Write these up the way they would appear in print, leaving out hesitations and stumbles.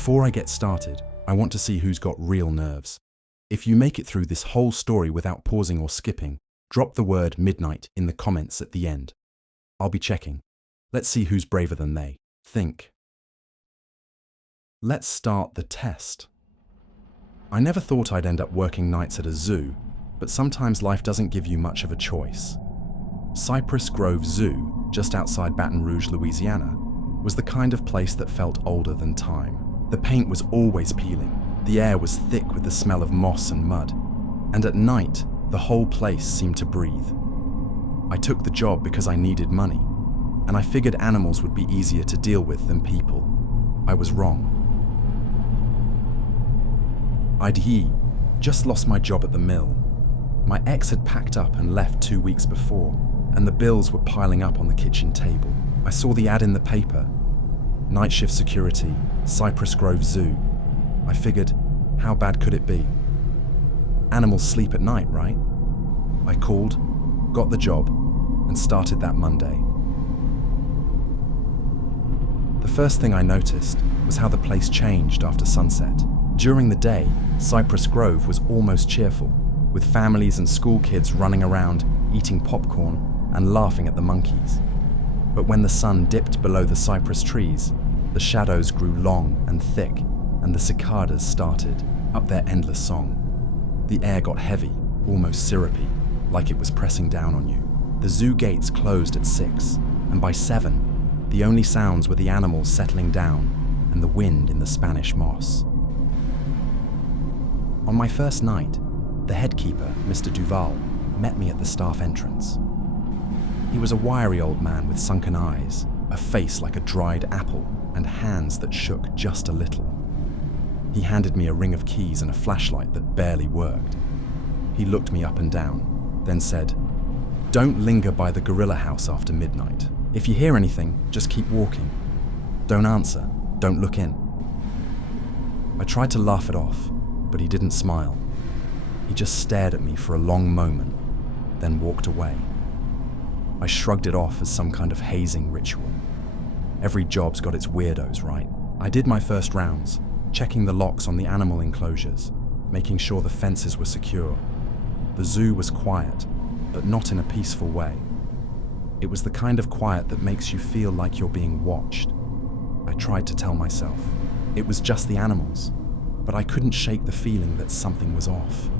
Before I get started, I want to see who's got real nerves. If you make it through this whole story without pausing or skipping, drop the word midnight in the comments at the end. I'll be checking. Let's see who's braver than they think. Let's start the test. I never thought I'd end up working nights at a zoo, but sometimes life doesn't give you much of a choice. Cypress Grove Zoo, just outside Baton Rouge, Louisiana, was the kind of place that felt older than time. The paint was always peeling, the air was thick with the smell of moss and mud, and at night, the whole place seemed to breathe. I took the job because I needed money, and I figured animals would be easier to deal with than people. I was wrong. I'd just lost my job at the mill. My ex had packed up and left 2 weeks before, and the bills were piling up on the kitchen table. I saw the ad in the paper. Night shift security, Cypress Grove Zoo. I figured, how bad could it be? Animals sleep at night, right? I called, got the job, and started that Monday. The first thing I noticed was how the place changed after sunset. During the day, Cypress Grove was almost cheerful, with families and school kids running around, eating popcorn, and laughing at the monkeys. But when the sun dipped below the cypress trees, the shadows grew long and thick, and the cicadas started up their endless song. The air got heavy, almost syrupy, like it was pressing down on you. The zoo gates closed at 6, and by 7, the only sounds were the animals settling down and the wind in the Spanish moss. On my first night, the head keeper, Mr. Duval, met me at the staff entrance. He was a wiry old man with sunken eyes, a face like a dried apple, and hands that shook just a little. He handed me a ring of keys and a flashlight that barely worked. He looked me up and down, then said, "Don't linger by the gorilla house after midnight. If you hear anything, just keep walking. Don't answer, don't look in." I tried to laugh it off, but he didn't smile. He just stared at me for a long moment, then walked away. I shrugged it off as some kind of hazing ritual. Every job's got its weirdos, right? I did my first rounds, checking the locks on the animal enclosures, making sure the fences were secure. The zoo was quiet, but not in a peaceful way. It was the kind of quiet that makes you feel like you're being watched. I tried to tell myself it was just the animals, but I couldn't shake the feeling that something was off.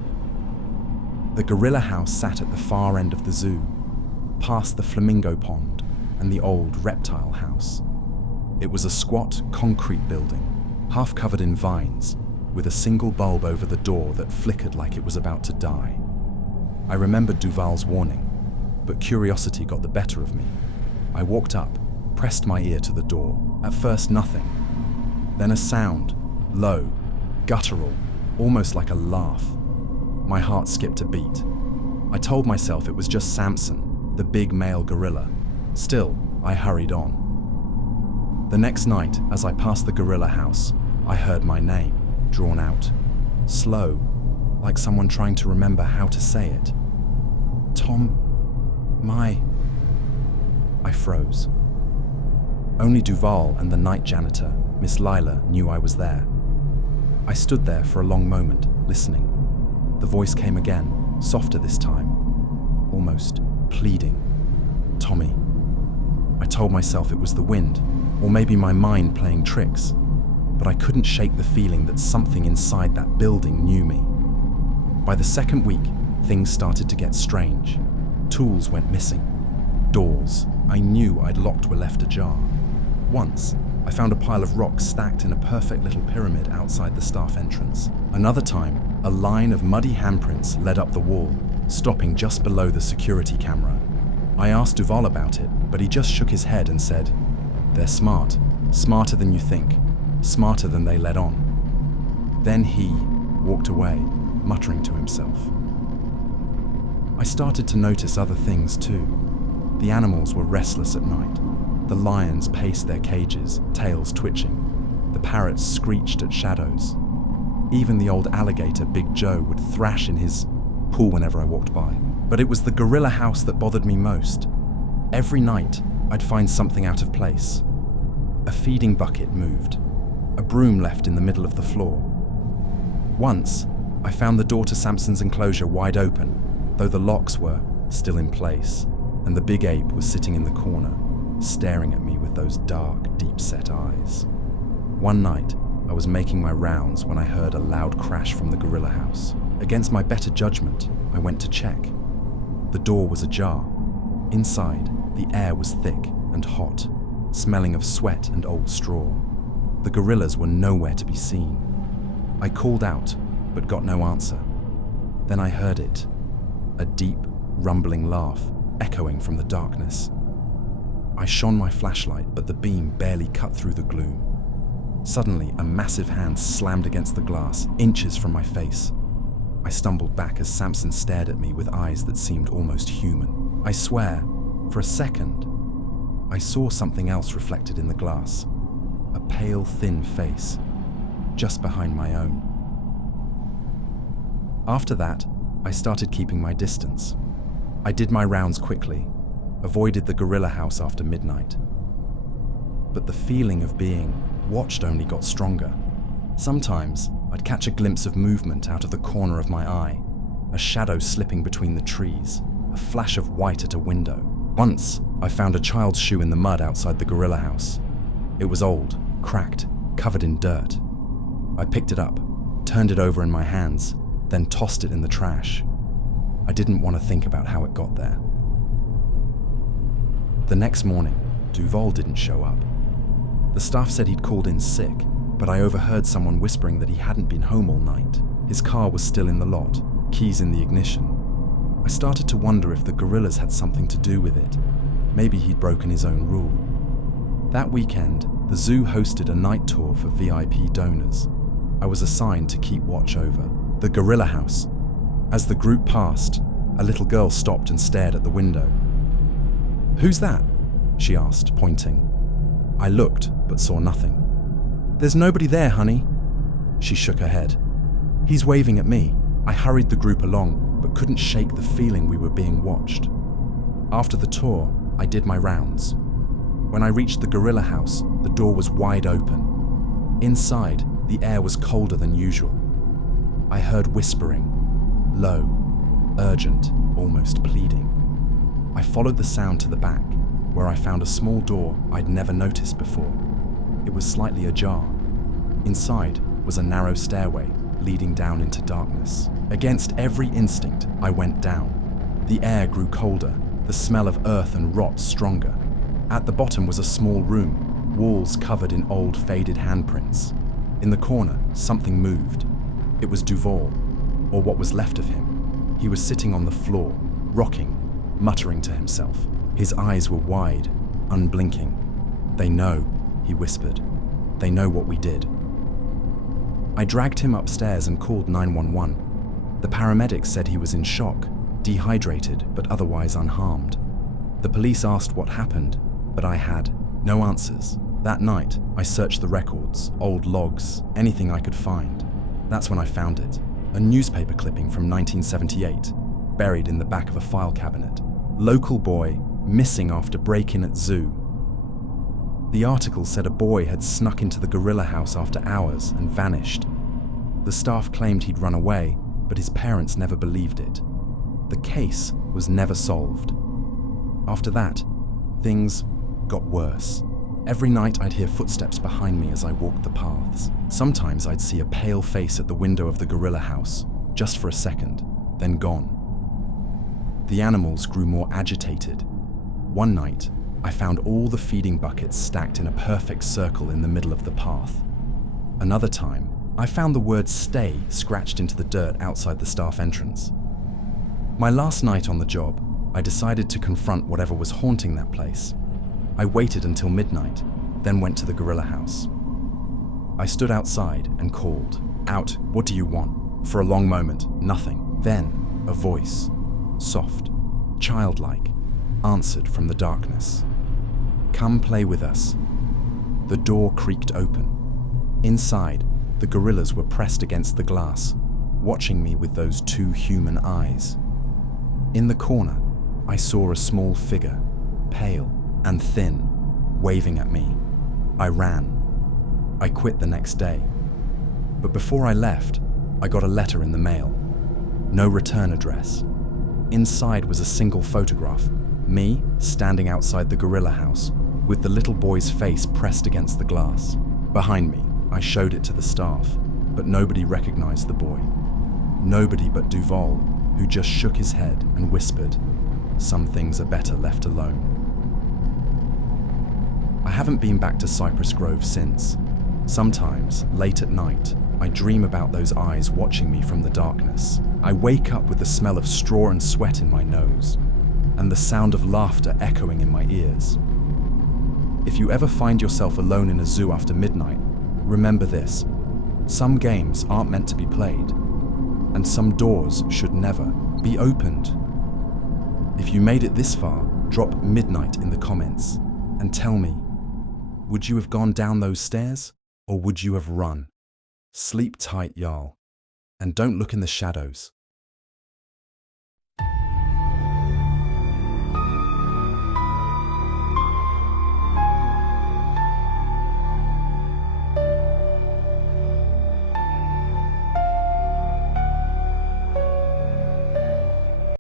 The gorilla house sat at the far end of the zoo, past the flamingo pond and the old reptile house. It was a squat concrete building, half covered in vines, with a single bulb over the door that flickered like it was about to die. I remembered Duval's warning, but curiosity got the better of me. I walked up, pressed my ear to the door. At first, nothing. Then a sound, low, guttural, almost like a laugh. My heart skipped a beat. I told myself it was just Samson, the big male gorilla. Still, I hurried on. The next night, as I passed the gorilla house, I heard my name, drawn out, slow, like someone trying to remember how to say it. Tom, I froze. Only Duval and the night janitor, Miss Lila, knew I was there. I stood there for a long moment, listening. The voice came again, softer this time, almost pleading. "Tommy." I told myself it was the wind, or maybe my mind playing tricks, but I couldn't shake the feeling that something inside that building knew me. By the second week, things started to get strange. Tools went missing. Doors I knew I'd locked were left ajar. Once, I found a pile of rocks stacked in a perfect little pyramid outside the staff entrance. Another time, a line of muddy handprints led up the wall, stopping just below the security camera. I asked Duval about it, but he just shook his head and said, "They're smart, smarter than you think, smarter than they let on." Then he walked away, muttering to himself. I started to notice other things too. The animals were restless at night. The lions paced their cages, tails twitching. The parrots screeched at shadows. Even the old alligator, Big Joe, would thrash in his pool whenever I walked by. But it was the gorilla house that bothered me most. Every night, I'd find something out of place. A feeding bucket moved. a broom left in the middle of the floor. Once, I found the door to Samson's enclosure wide open, though the locks were still in place, and the big ape was sitting in the corner, staring at me with those dark, deep-set eyes. One night, I was making my rounds when I heard a loud crash from the gorilla house. Against my better judgment, I went to check. The door was ajar. Inside, the air was thick and hot, smelling of sweat and old straw. The gorillas were nowhere to be seen. I called out, but got no answer. Then I heard it, a deep, rumbling laugh echoing from the darkness. I shone my flashlight, but the beam barely cut through the gloom. Suddenly, a massive hand slammed against the glass, inches from my face. I stumbled back as Samson stared at me with eyes that seemed almost human. I swear, for a second, I saw something else reflected in the glass. A pale, thin face, just behind my own. After that, I started keeping my distance. I did my rounds quickly, avoided the gorilla house after midnight. But the feeling of being watched only got stronger. Sometimes, I'd catch a glimpse of movement out of the corner of my eye, a shadow slipping between the trees, a flash of white at a window. Once, I found a child's shoe in the mud outside the gorilla house. It was old, cracked, covered in dirt. I picked it up, turned it over in my hands, then tossed it in the trash. I didn't want to think about how it got there. The next morning, Duval didn't show up. The staff said he'd called in sick, but I overheard someone whispering that he hadn't been home all night. His car was still in the lot, keys in the ignition. I started to wonder if the gorillas had something to do with it. Maybe he'd broken his own rule. That weekend, the zoo hosted a night tour for VIP donors. I was assigned to keep watch over the gorilla house. As the group passed, a little girl stopped and stared at the window. "Who's that?" she asked, pointing. I looked, but saw nothing. "There's nobody there, honey." She shook her head. "He's waving at me." I hurried the group along, but couldn't shake the feeling we were being watched. After the tour, I did my rounds. When I reached the gorilla house, the door was wide open. Inside, the air was colder than usual. I heard whispering, low, urgent, almost pleading. I followed the sound to the back, where I found a small door I'd never noticed before. It was slightly ajar. Inside was a narrow stairway leading down into darkness. Against every instinct, I went down. The air grew colder, the smell of earth and rot stronger. At the bottom was a small room, walls covered in old, faded handprints. In the corner, something moved. It was Duval, or what was left of him. He was sitting on the floor, rocking, muttering to himself. His eyes were wide, unblinking. "They know," he whispered. "They know what we did." I dragged him upstairs and called 911. The paramedics said he was in shock, dehydrated but otherwise unharmed. The police asked what happened, but I had no answers. That night, I searched the records, old logs, anything I could find. That's when I found it. A newspaper clipping from 1978, buried in the back of a file cabinet. Local boy, missing after break-in at zoo. The article said a boy had snuck into the gorilla house after hours and vanished. The staff claimed he'd run away, but his parents never believed it. The case was never solved. After that, things got worse. Every night I'd hear footsteps behind me as I walked the paths. Sometimes I'd see a pale face at the window of the gorilla house, just for a second, then gone. The animals grew more agitated. One night, I found all the feeding buckets stacked in a perfect circle in the middle of the path. Another time, I found the word "stay" scratched into the dirt outside the staff entrance. My last night on the job, I decided to confront whatever was haunting that place. I waited until midnight, then went to the gorilla house. I stood outside and called, "Out, what do you want?" For a long moment, nothing. Then, a voice, soft, childlike, answered from the darkness. "Come play with us." The door creaked open. Inside, the gorillas were pressed against the glass, watching me with those two human eyes. In the corner, I saw a small figure, pale and thin, waving at me. I ran. I quit the next day. But before I left, I got a letter in the mail. No return address. Inside was a single photograph, me standing outside the gorilla house, with the little boy's face pressed against the glass. Behind me, I showed it to the staff, but nobody recognized the boy. Nobody but Duval, who just shook his head and whispered, "Some things are better left alone." I haven't been back to Cypress Grove since. Sometimes, late at night, I dream about those eyes watching me from the darkness. I wake up with the smell of straw and sweat in my nose, and the sound of laughter echoing in my ears. If you ever find yourself alone in a zoo after midnight, remember this: some games aren't meant to be played, and some doors should never be opened. If you made it this far, drop midnight in the comments and tell me, would you have gone down those stairs or would you have run? Sleep tight, y'all, and don't look in the shadows.